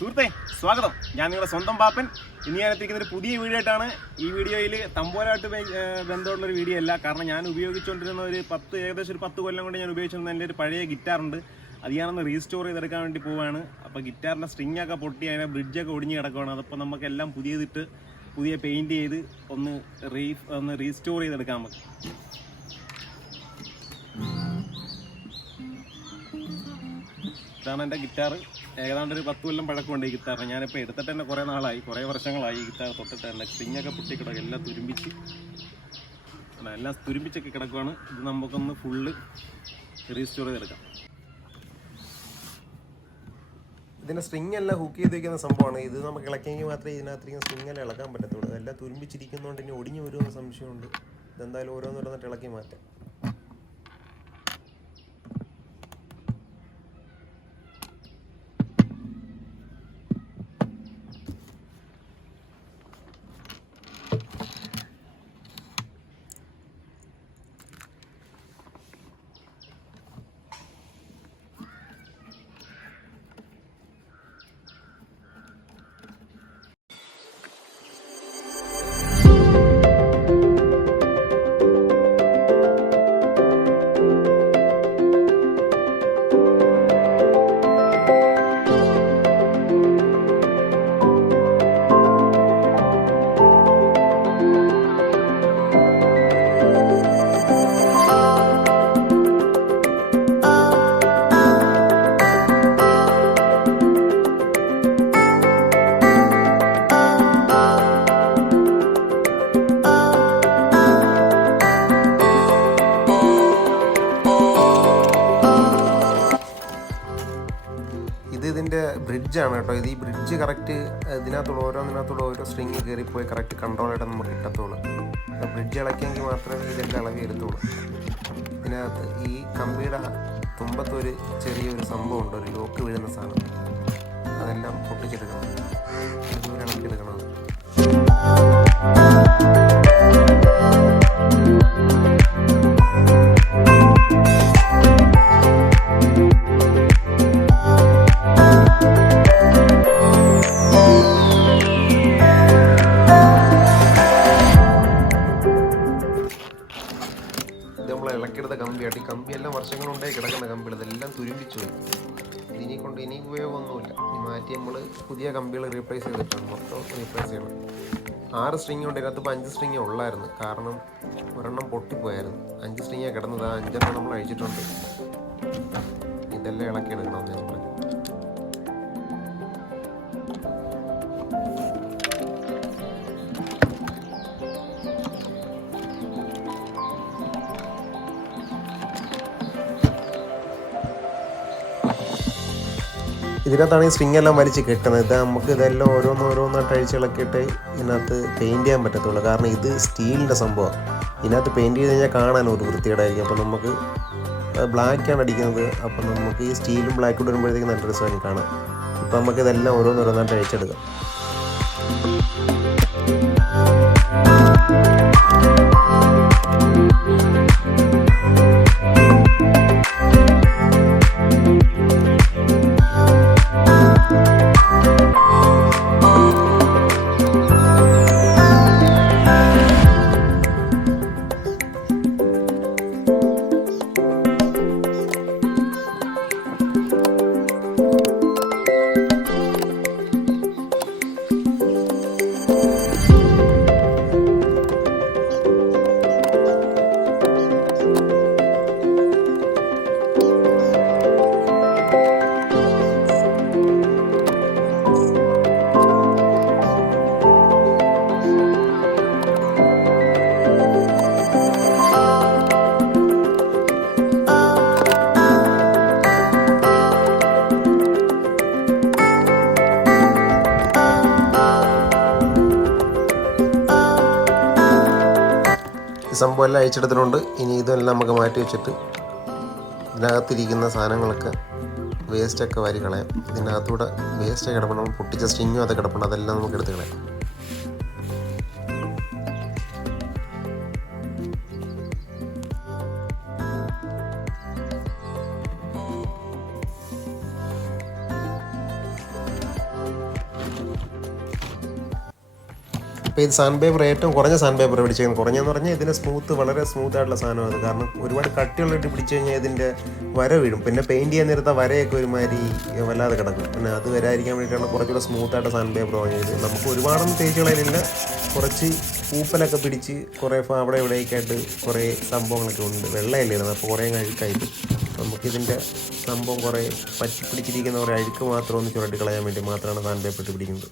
സുഹൃത്തെ സ്വാഗതം. ഞാൻ നിങ്ങളുടെ സ്വന്തം പാപ്പൻ. ഇന്ന് ഞാൻ എത്തിക്കുന്ന ഒരു പുതിയ വീഡിയോ ആയിട്ടാണ്. ഈ വീഡിയോയിൽ തമ്പോലായിട്ട് ബന്ധമുള്ളൊരു വീഡിയോ അല്ല. കാരണം ഞാൻ ഉപയോഗിച്ചുകൊണ്ടിരുന്ന ഏകദേശം ഒരു 10 കൊല്ലം കൊണ്ട് ഞാൻ ഉപയോഗിച്ചിരുന്ന എൻ്റെ ഒരു പഴയ ഗിറ്റാറുണ്ട്. അത് ഞാനൊന്ന് റീസ്റ്റോർ ചെയ്തെടുക്കാൻ വേണ്ടി പോവുകയാണ്. അപ്പോൾ ഗിറ്റാറിൻ്റെ സ്ട്രിങ് ഒക്കെ പൊട്ടി അതിൻ്റെ ബ്രിഡ്ജൊക്കെ ഒടിഞ്ഞ് കിടക്കുകയാണ്. അതപ്പോൾ നമുക്കെല്ലാം പുതിയ പെയിൻറ്റ് ചെയ്ത് ഒന്ന് റീസ്റ്റോർ ചെയ്തെടുക്കാൻ നമുക്ക്. ഇതാണ് എൻ്റെ ഗിറ്റാർ. ഏതാണ്ട് ഒരു 10 കൊല്ലം പഴക്കമുണ്ട് ഈ ഗിറ്റാറിന്. ഞാനിപ്പോൾ എടുത്തിട്ട് തന്നെ കുറേ വർഷങ്ങളായി ഈ ഗിറ്റാർ തൊട്ടിട്ട് തന്നെ. സ്ട്രിങ്ങൊക്കെ പൊട്ടിക്കിടക്കും, എല്ലാം തുരുമ്പിച്ചൊക്കെ കിടക്കുവാണ്. ഇത് നമുക്കൊന്ന് ഫുള്ള് റീസ്റ്റോർ ചെയ്തെടുക്കാം. ഇതിൻ്റെ സ്ട്രിങ് എല്ലാം ഹുക്ക് ചെയ്ത് വയ്ക്കുന്ന സംഭവമാണ്. ഇത് നമുക്ക് ഇളക്കിയെങ്കിൽ മാത്രമേ ഇതിനകത്തേക്ക് സ്ട്രിങ്ങെല്ലാം ഇളക്കാൻ പറ്റത്തുള്ളൂ. എല്ലാം തുരുമ്പിച്ചിരിക്കുന്നതുകൊണ്ട് ഇനി ഒടിഞ്ഞു വരുമെന്ന് സംശയമുണ്ട്. ഇതെന്തായാലും ഓരോന്നിട്ട് ഇളക്കി മാറ്റാം. ഇതിൻ്റെ ബ്രിഡ്ജാണ് കേട്ടോ. ഈ ബ്രിഡ്ജ് കറക്റ്റ് ഓരോന്നിനകത്തൂടെ ഓരോ സ്ട്രിങ് കയറിപ്പോയി കറക്റ്റ് കൺട്രോളായിട്ട് നമുക്ക് കിട്ടത്തുള്ളൂ. ബ്രിഡ്ജ് ഇളക്കിയെങ്കിൽ മാത്രമേ ഇതെല്ലാം ഇളകി എടുത്തുള്ളൂ. ഇതിനകത്ത് ഈ കമ്പിയുടെ തുമ്പത്തൊരു ചെറിയൊരു സംഭവമുണ്ട്, ഒരു ലോക്ക് വീഴുന്ന സാധനം. അതെല്ലാം പൊട്ടിച്ചെടുക്കണം, ഇതുപോലെ ഇളക്കിയെടുക്കണം. ഇളക്കിയെടുത്ത കമ്പിയായിട്ട്. ഈ കമ്പിയെല്ലാം വർഷങ്ങളുണ്ടായി കിടക്കുന്ന കമ്പികൾ, ഇതെല്ലാം തുരുമ്പിച്ചു പോയി. ഇനി ഉപയോഗമൊന്നുമില്ല. ഇനി മാറ്റി നമ്മൾ പുതിയ കമ്പികൾ റീപ്ലേസ് ചെയ്തിട്ടാണ്, മൊത്തം റീപ്ലേസ് ചെയ്യണം. 6 സ്ട്രിങ് ഉണ്ട്. ഇതിനകത്ത് ഇപ്പോൾ 5 സ്ട്രിങ്ങേ ഉള്ളായിരുന്നു. കാരണം ഒരെണ്ണം പൊട്ടിപ്പോയായിരുന്നു. 5 സ്ട്രിങ്ങാണ് കിടന്നത്. ആ 5 നമ്മൾ അഴിച്ചിട്ടുണ്ട്. ഇതെല്ലാം ഇളക്കിയെടുക്കണം ഞാൻ പറഞ്ഞു. ഇതിനകത്താണ് ഈ സ്ട്രിങ് എല്ലാം വലിച്ച് കെട്ടുന്നത്. ഇതെല്ലാം ഓരോന്നായിട്ട് അഴിച്ചിളക്കിയിട്ട് ഇതിനകത്ത് പെയിൻറ്റ് ചെയ്യാൻ പറ്റത്തുള്ളൂ. കാരണം ഇത് സ്റ്റീലിൻ്റെ സംഭവമാണ്. ഇതിനകത്ത് പെയിൻറ്റ് ചെയ്ത് കഴിഞ്ഞാൽ കാണാൻ ഒരു വൃത്തികേടായിരിക്കും. അപ്പോൾ നമുക്ക് ബ്ലാക്കാണ് അടിക്കുന്നത്. അപ്പോൾ നമുക്ക് ഈ സ്റ്റീലും ബ്ലാക്കും വരുമ്പോഴത്തേക്കും നല്ല രസമായിരിക്കും കാണാം. ഇപ്പോൾ നമുക്കിതെല്ലാം ഓരോന്നായിട്ട് അഴിച്ചെടുക്കാം. സംഭവം എല്ലാം അയച്ചെടുത്തിട്ടുണ്ട്. ഇനി ഇതെല്ലാം നമുക്ക് മാറ്റി വെച്ചിട്ട് ഇതിനകത്തിരിക്കുന്ന സാധനങ്ങളൊക്കെ വേസ്റ്റൊക്കെ വാരി കളയാം. ഇതിനകത്തൂടെ വേസ്റ്റൊക്കെ കിടപ്പണം, പൊട്ടിച്ച സ്ട്രിങ്ങും അത് കിടപ്പണം. അതെല്ലാം നമുക്ക് എടുത്ത് കളയാം. അപ്പോൾ ഇത് സാൻഡ് പേപ്പർ ഏറ്റവും കുറഞ്ഞ സാൻഡ് പേപ്പർ പിടിച്ചേക്കുന്നത്. കുറഞ്ഞെന്ന് പറഞ്ഞാൽ ഇതിൻ്റെ വളരെ സ്മൂത്ത് ആയിട്ടുള്ള സാധനമാണ്. കാരണം ഒരുപാട് കട്ടിയുള്ളിട്ട് പിടിച്ചു കഴിഞ്ഞാൽ ഇതിൻ്റെ വര വീഴും. പിന്നെ പെയിൻറ്റ് ചെയ്യാൻ നേരത്തെ വരയൊക്കെ ഒരുമാതിരി വല്ലാതെ കിടക്കും. പിന്നെ അത് വരാതിരിക്കാൻ വേണ്ടിയിട്ടാണ് കുറച്ചുകൂടെ സ്മൂത്തായിട്ട് സാൻഡ് പേപ്പർ വാങ്ങിയത്. നമുക്ക് ഒരുപാടൊന്നും തേച്ച് കളയിലില്ല, കുറച്ച് പൂപ്പലൊക്കെ പിടിച്ച് കുറേ അവിടെ ഇവിടെയൊക്കെ ആയിട്ട് കുറേ സംഭവങ്ങളൊക്കെ ഉണ്ട്. വെള്ളമല്ലായിരുന്നു, അപ്പോൾ കുറേ അഴുക്കായിട്ട് നമുക്കിതിൻ്റെ സംഭവം കുറേ പറ്റി പിടിച്ചിരിക്കുന്ന കുറേ അഴുക്ക് മാത്രം ഒന്ന് ചുരട്ടി കളയാൻ വേണ്ടി മാത്രമാണ് സാൻഡ് പേപ്പർ ഇട്ട് പിടിക്കുന്നത്.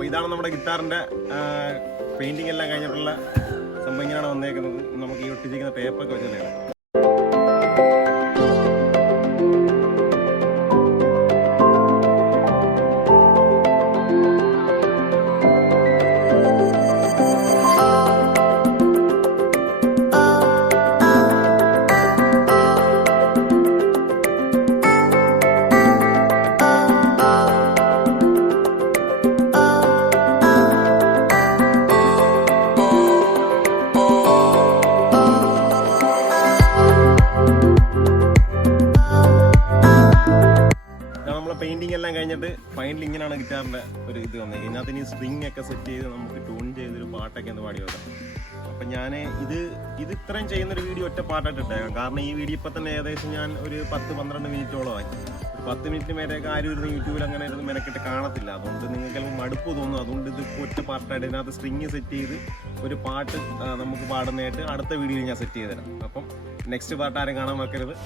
അപ്പോൾ ഇതാണ് നമ്മുടെ ഗിറ്റാറിൻ്റെ പെയിൻറ്റിംഗ് എല്ലാം കഴിഞ്ഞിട്ടുള്ള സംഭവം. ഇങ്ങനെയാണ് വന്നേക്കുന്നത്. നമുക്ക് ഈ ഒട്ടിച്ചിരിക്കുന്ന പേപ്പറൊക്കെ വെച്ച് തന്നെയാണ്. പെയിൻറ്റിങ് എല്ലാം കഴിഞ്ഞിട്ട് ഫൈനലി ഇങ്ങനെയാണ് ഗിറ്റാറിൻ്റെ ഒരു ഇത് വന്നത്. ഇതിനകത്ത് ഇനി സ്ട്രിങ് ഒക്കെ സെറ്റ് ചെയ്ത് നമുക്ക് ട്യൂൺ ചെയ്തൊരു പാട്ടൊക്കെ ഒന്ന് പാടി വെക്കാം. അപ്പം ഞാൻ ഇത് ഇത്രയും ചെയ്യുന്നൊരു വീഡിയോ ഒറ്റ പാട്ടായിട്ട് ഇട്ടേക്കാം. കാരണം ഈ വീഡിയോ ഇപ്പം തന്നെ ഏകദേശം ഞാൻ ഒരു 10-12 മിനിറ്റോളമായി. ഒരു 10 മിനിറ്റ് മേലെയൊക്കെ ആരും ഇരുന്ന് യൂട്യൂബിൽ അങ്ങനെ ഇരുന്ന് മെനക്കിട്ട് കാണത്തില്ല. അതുകൊണ്ട് നിങ്ങൾക്ക് ചിലപ്പോൾ മടുപ്പ് തോന്നും. അതുകൊണ്ട് ഇത് ഒറ്റ പാട്ടായിട്ട് ഇതിനകത്ത് സ്ട്രിങ് സെറ്റ് ചെയ്ത് ഒരു പാട്ട് നമുക്ക് പാടുന്നതായിട്ട് അടുത്ത വീഡിയോയിൽ ഞാൻ സെറ്റ് ചെയ്ത് തരാം. അപ്പം നെക്സ്റ്റ് പാട്ട് ആരും കാണാൻ മറക്കരുത്.